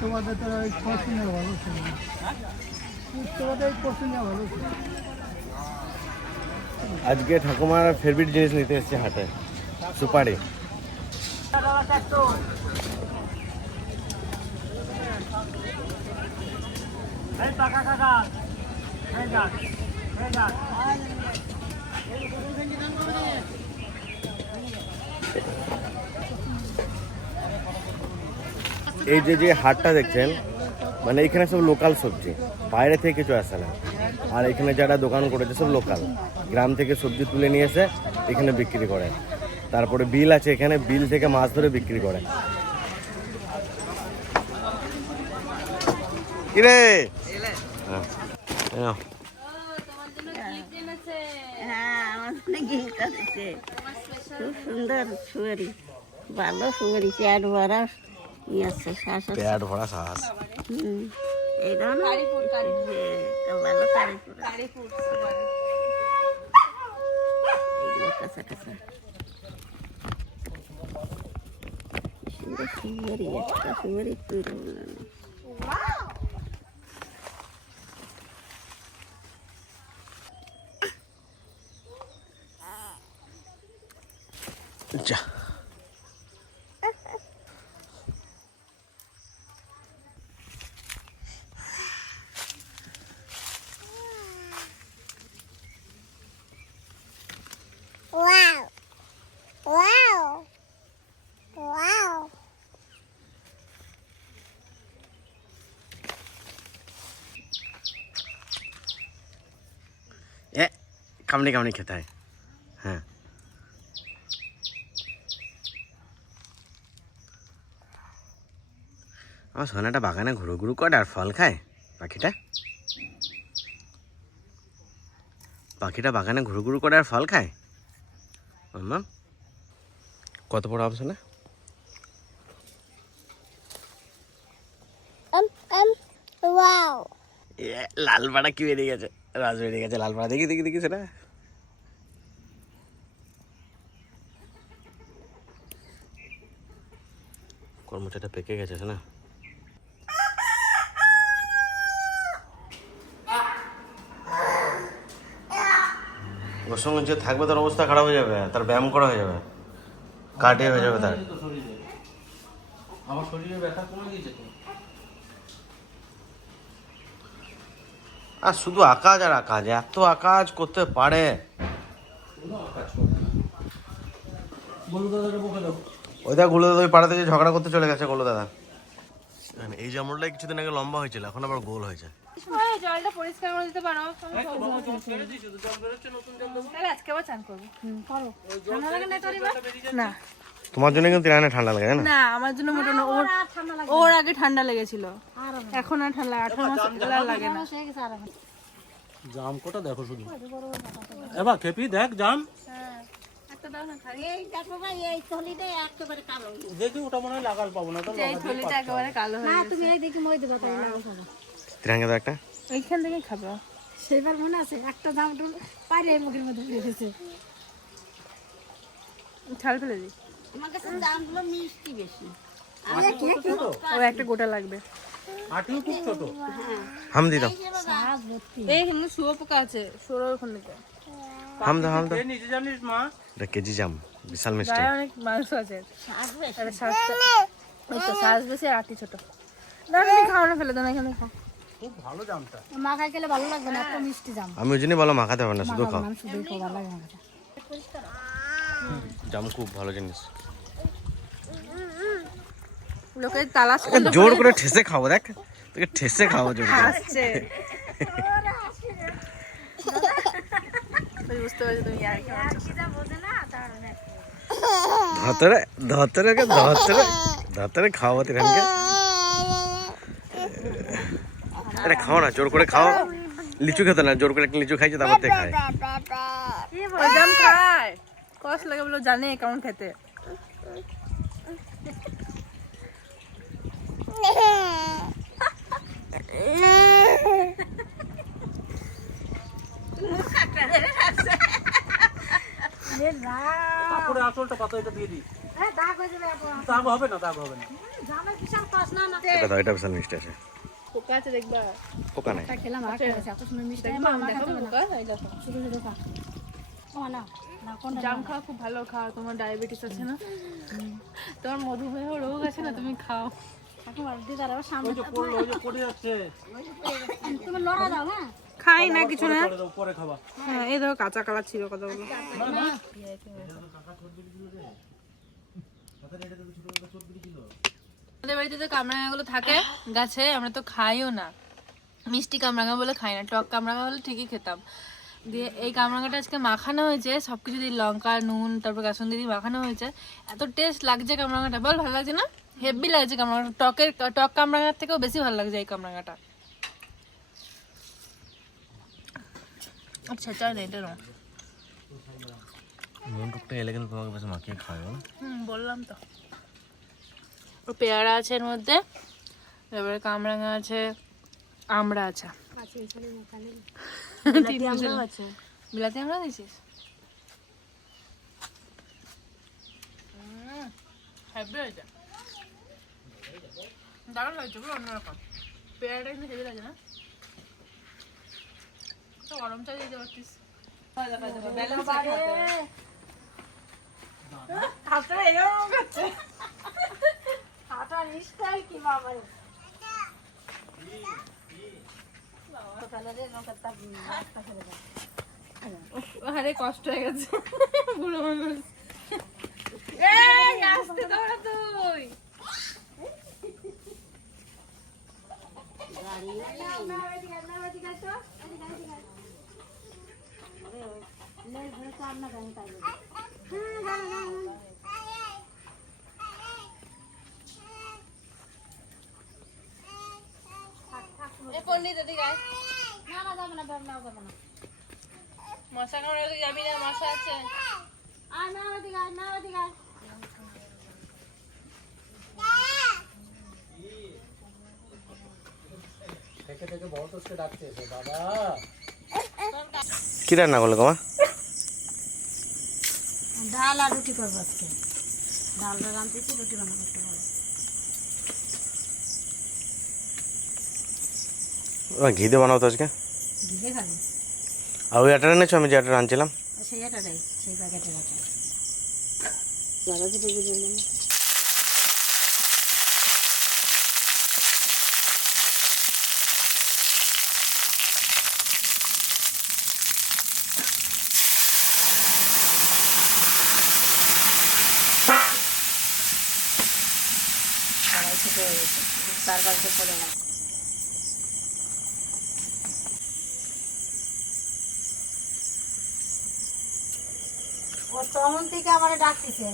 উচ্চবাদে তো এই করছে ভালো ছিল উচ্চবাদে এই ভালো ছিল। আজকে ঠাকুমার ফেভারিট জিনিস নিতে এসেছে হাটে, সুপারি। এই যে যে হাটটা দেখছেন মানে এখানে সব লোকাল সবজি, বাইরে থেকে কিছু আসে না। আর এখানে যারা দোকান করেছে সব লোকাল গ্রাম থেকে সবজি তুলে নিয়ে এসে এখানে বিক্রি করে। তারপরে বিল আছে এখানে, বিল থেকে মাছ ধরে বিক্রি করে। কিরে? হ্যাঁ। হ্যাঁ খুব সুন্দর সুয়ারি, ভালো ভরা। ই আছে শ্বাস আছে পেট ভরা শ্বাস হুম এই ধরনের হ্যাঁ, ভালো কারিপুর এইগুলো কাঁচা কাঁচা সুন্দর সুয়ারি একটা সুয়ারি তৈরি হলো না যা Wow. Wow. Wow. এ কামড়ি কামড়ি খেতে হয়। হ্যাঁ। আমার সোনাটা বাগানে ঘুরু ঘুরু করে আর ফল খায় পাখিটা? পাখিটা বাগানে ঘুরু ঘুরু করে আর ফল খায়? মাম্মা কত বড় হবে সোনা? লাল পাড়া কি বেরিয়ে গেছে? রাজ বেরিয়ে গেছে লাল পাড়া দেখি দেখি দেখি সেটা। কর্মচারীটা পেকে গেছে না? ওর সঙ্গে যে থাকবে তার অবস্থা খারাপ হয়ে যাবে, তার ব্যায়াম করা হয়ে যাবে। কাটে হয়ে যাবে তার। আমার শরীরে ব্যথা কমে গিয়েছে তো। আর শুধু আকাজ আর আকাজ এত আকাজ করতে পারে। ওই দেখগুলো দাদা ওই পাড়াতে যে ঝগড়া করতে চলে গেছে গোলো দাদা এই জামুনটাই কিছুদিন আগে লম্বা হয়েছিল এখন আবার গোল হয়েছে। জলটা পরিষ্কার করে দিতে পারো আমি সবজি মাছ তাহলে আজকে আবার চান করব। করো। ঠান্ডা লাগে না তোর এবার? না। তোমার জন্য কিন্তু তিরানে ঠান্ডা লাগে না? না আমার জন্য মোটো না ওর ওর আগে ঠান্ডা লেগেছিল। এখন আর ঠান্ডা আঠারো মাস লাগে না। জাম কোটা দেখো শুধু? এবার খেপি দেখ জাম। একটা দাও না খাই এই দেখো ভাই এই থলিটা একেবারে কালো দেখি ওটা মনে হয় লাগাল পাবো না তো এই থলিটা একেবারে কালো গেছে। তুমি এই দেখি মই দেবা তাই লাগাল খাব তিরাঙ্গে দাও একটা। এইখান থেকে খাব। সেবার মনে আছে একটা দাম টুল পাইলে মুখের মধ্যে ছাল ফেলে দিই। আমার কাছে দামগুলো মিষ্টি বেশি। ও একটা গোটা লাগবে। আটিও খুব ছোট। হাম দি দাও। এই কিন্তু শুয়ো আছে সরো ওখান থেকে। হাম দাও হাম দাও। নিজে জানিস মা? এটা কেজি জাম বিশাল মিষ্টি। অনেক মাংস আছে। আরে শ্বাসটা ওই তো শ্বাস বেশি আটি ছোট। না তুমি খাও না ফেলে দাও না এখানে খাও। খুব ভালো জামটা। মাখায় গেলে ভালো লাগবে না এত মিষ্টি জাম। আমি ওই জন্যই বলো মাখাতে হবে না শুধু খাও শুধু খাও ভালো লাগে জাম খুব ভালো জিনিস। লোকে তালাশ জোর করে ঠেসে খাব দেখ। তোকে ঠেসে খাব জোর করে। আসছে বুঝতে পারছি তুমি আর কি ধতরে ধতরে কে ধতরে ধতরে খাওয়াবো তিরানকে আরে খাও না জোর করে খাও। লিচু খেতে না জোর করে একটা লিচু খাইছে তারপর তে খায়। ও জাম খায়। কষ্ট লাগে বলো জানে কেমন খেতে। কাপড়ে আঁচলটা পাতা এটা দিয়ে দিই? দাগ হবে না দাগ হবে না। এটা দাও এটা বিশাল মিষ্টি আছে। পোকা আছে দেখবা। পোকা নাই। দেখবা দেখাবো পোকা? এই দেখো। জাম খাওয়া খুব ভালো খাও তোমার ডায়াবেটিস আছে না? তোমার মধুমেহ রোগ আছে না তুমি খাও। খাই না কিছু না। হ্যাঁ এই দেখো কাঁচা কালার ছিল কতগুলো। আমাদের বাড়িতে তো কামরাঙাগুলো থাকে গাছে আমরা তো খাইও না। মিষ্টি কামরাঙা বলে খাই না টক কামরাঙা হলে ঠিকই খেতাম। দিয়ে এই কামরাঙাটা আজকে মাখানো হয়েছে সব কিছু দিয়ে লঙ্কা নুন তারপর কাসুন্দি দিয়ে মাখানো হয়েছে। এত টেস্ট লাগছে কামরাঙাটা বল ভালো লাগছে না? হেভি লাগছে কামরাঙাটা টকের টক কামরাঙার থেকেও বেশি ভালো লাগছে এই কামরাঙাটা। আচ্ছা চল এটা নাও। নুন টুকটা এলে কিন্তু তোমাকে বেশ মাখিয়ে খাওয়াবো হুম বললাম তো। পেয়ারা আছে এর মধ্যে এবারে কামরাঙা আছে আমড়া আছে। বিলাতি আমড়া দিছিস হয়েছে। দারুণ লাগছে পুরো অন্যরকম পেয়ারাটা কিন্তু হেভি লাগে না? তো গরম চা দিতে পারতিস। আরে কষ্ট হয়ে গেছে। বুড়ো মানুষ। এই আসতে দৌড়া তুই এ পন্ডিত এদিকে আয় মশা কামড়াতে যাবি না মশা থেকে থেকে বড় তোকে ডাকছে এসে, বাবা। কি রান্না করল তোমার ডাল আর রুটি করব আজকে। ডালটা রাঁধতেছি রুটি বানাবো একটু বড়। ওরা ঘি দিয়ে বানাও তো আজকে। দিলে খাবে? আর ওই আটা এনেছো? আমি যে আটা আনছিলাম। সেই আটাটাই সেই প্যাকেটের আটা। দাদা হয়ে গেছে তার বাড়িতে পড়ে গেল ও তখন থেকে আমার ডাকতেছে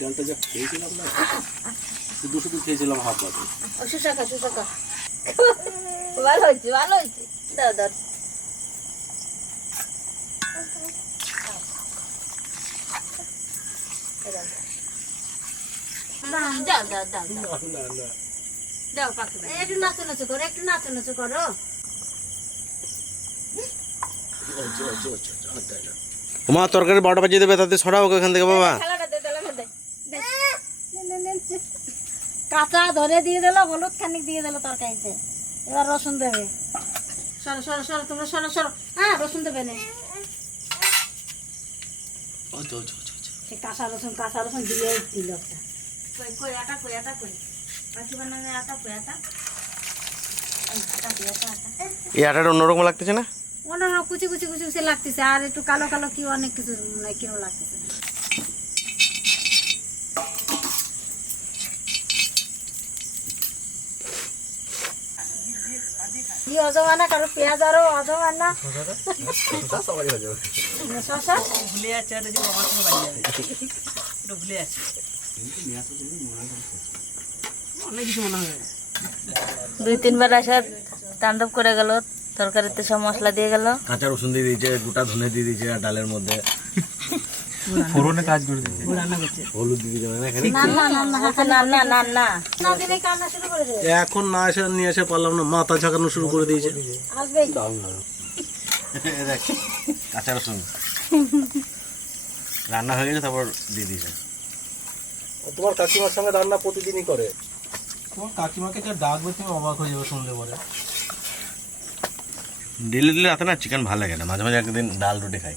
ডালটা যা খেয়েছিলাম না শুধু শুধু খেয়েছিলাম হাফ সুশাকা সুশাকা ভালো হয়েছে ভালো হয়েছে। দাও দাও। দাও দাও দাও দাও। না না দাও পাখি একটু নাচো নাচো করো একটু নাচো নাচো করো। আর তাই না মা তরকারি বারোটা বাজিয়ে দেবে তাতে সরাও ওকে এখান থেকে বাবা খেলাটা দে খেলাটা দে কাঁচা ধরে দিয়ে দিল হলুদ খানিক দিয়ে দিল তরকারিতে। এবার রসুন দেবে। সরো সরো সরো তোমরা সরো সরো। হ্যাঁ রসুন দেবে না। সে কাঁচা রসুন কাঁচা রসুন দিয়ে দিল একটা। কই কই আটা কই আটা কই? পাখি বানানোর আটা কই আটা? এই, আটা কই আটা আটা। এই আটাটা অন্যরকম লাগতেছে না? অন্যান্য কুচি কুচি কুচি কুচি লাগতেছে। আর একটু কালো কালো কি অনেক কিছু মানে কিরম লাগতেছে। কি কারও পেঁয়াজ আরও অজমা না দুই, তিনবার আসার তাণ্ডব করে গেল, তরকারিতে সব মশলা দিয়ে গেল। কাঁচা রসুন দিয়ে দিয়েছে, গোটা ধনে দিয়ে দিয়েছে ডালের মধ্যে। ফোরনে কাজ করে দিচ্ছে হলুদ দিদি যাবে না এখানে? এখন না এসে নিয়ে এসে পারলাম না মাথা ঝাঁকানো শুরু করে দিয়েছে। দেখ কাঁচা রসুন। রান্না হয়ে গেছে তারপর দিয়ে দিয়েছে। তোমার কাকিমার সঙ্গে রান্না প্রতিদিনই করে? তোমার কাকিমাকে যা ডাকবে তুমি অবাক হয়ে যাবে শুনলে পরে। ডেলি ডেলি রাতে না চিকেন ভালো লাগে না। মাঝে মাঝে একদিন ডাল রুটি খাই।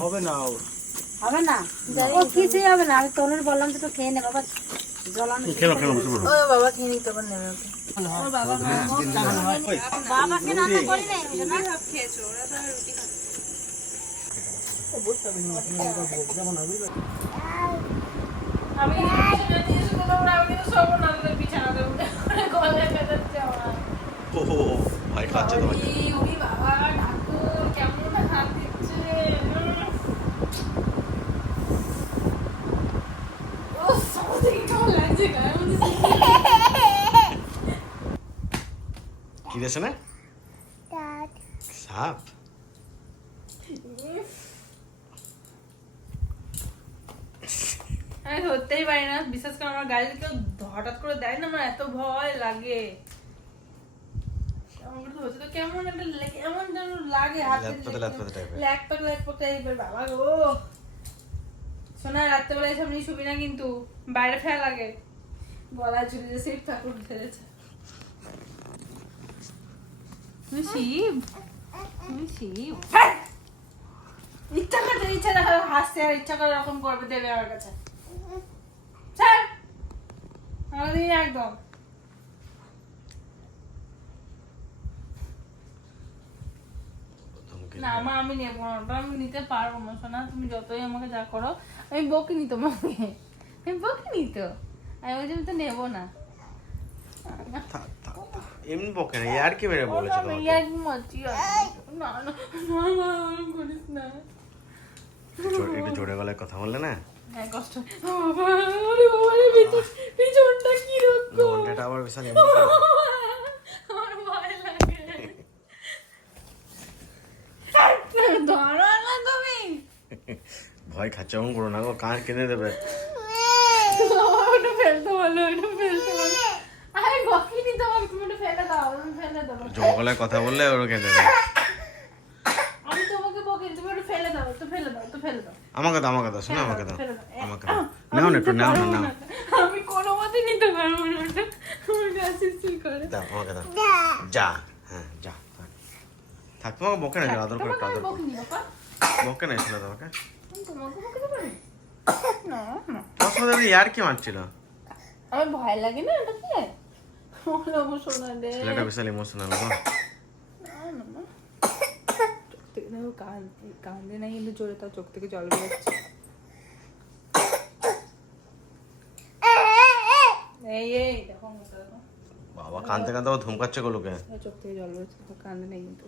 হবে না ও হবে না? ও কিছুই হবে না। আমি তনুর বললাম যে তো খেয়ে নে বাবা জলানো খেলো খেলো ও বাবা খেয়ে নিতে পারে নেবে ওকে বাবাকে রান্না করি নাই আমি বিছানা দিয়ে শুতে পারব না, আমি কিন্তু শোবো না তোদের বিছানাতে গলায় ব্যথাচ্ছে আমার। ও ভয় খাচ্ছে তোমাকে এই, ওরে বাবা, ঠাকুর, কেমন হাত দিচ্ছে। উফ, আমার থেকে কেমন লাগছে গায়ের মধ্যে। কি না. সাপ আমি ধরতেই পারি না বিশেষ করে আমার গাড়িতে কেউ হঠাৎ করে দেয় না আমার এত ভয় লাগে। আমার কাছে হচ্ছে তো কেমন একটা কেমন যেন লাগে হাতে ল্যাটপাতা ল্যাটপাতা টাইপের। ল্যাকপাক ল্যাকপাক টাইপের বাবা গো। শোনা রাত্রেবেলা এসব নিয়ে শুবি না কিন্তু বাইরে ফেলা লাগে। গলায় ঝুলে যে শিব ঠাকুর ধরেছে। তুমি শিব তুমি শিব ইচ্ছা করতে ইচ্ছা দেখা হাসছে আর ইচ্ছা করে এরকম করবে দেবে আমার কাছে ছাড় আমাদের একদম না মা আমি নেব না ওটা আমি নিতে পারব না শোনা তুমি যতই আমাকে যা করো আমি বকিনি তোমাকে আমি বকিনি তো আমি ওই জন্য তো নেব না থাক, থাক। এমনি বকে না আর কি বেড়ে বলেছে তোমাকে? ইয়ার মজি না না না করিস না। জোরে- একটু জোরে গলায় কথা বললে না? হ্যাঁ কষ্ট। ওরে বাবা রে পিছন পিছনটা কি রকম মনটা আবার বিশাল emotional। আমার ভয় লাগে। ধরো না তুমি। ভয় খাচ্ছে এমন করো না গো কান কিনে দেবে ওটা ফেলতে বলো ওটা ফেলতে বলো আরে বকিনি তোমাকে তুমি ওটা ফেলে দাও আমি ফেলে দেবো জোর গলায় কথা বললে ওরা কেঁদে দেবে আমি তোমাকে বকিনি তুমি ওটা ফেলে দাও তো ফেলে দাও তো ফেলে দাও। আমাকে দাও আমাকে দাও শোনো আমাকে দাও আমাকে দাও। নাও না একটু নাও না নাও। আমি কোনো মতে নিতে পারব না ওটা আমার কাছে কি করে? দাও আমাকে দাও। যা। হ্যাঁ যা থাক। তোমাকে বকে না আদর করে আদর বকে না শোনা তোমাকে। তোমাকে বকতে পারি? না না। তোমার সাথে ইয়ার কি মারছিল। আমার ভয় লাগে না এটাকে ওরা শোনা দে ছেলেটা বিশাল ইমোশনাল গো না, না, না। চোখ থেকে দেখো কান কান্দে না কিন্তু জোরে তার চোখ থেকে জল বেরোচ্ছে এই এই দেখো বাবা কানতে কানতে আবার ধুমকাচ্ছে গুলোকে চোখ থেকে জল বেরোচ্ছে কান্দে নেই কিন্তু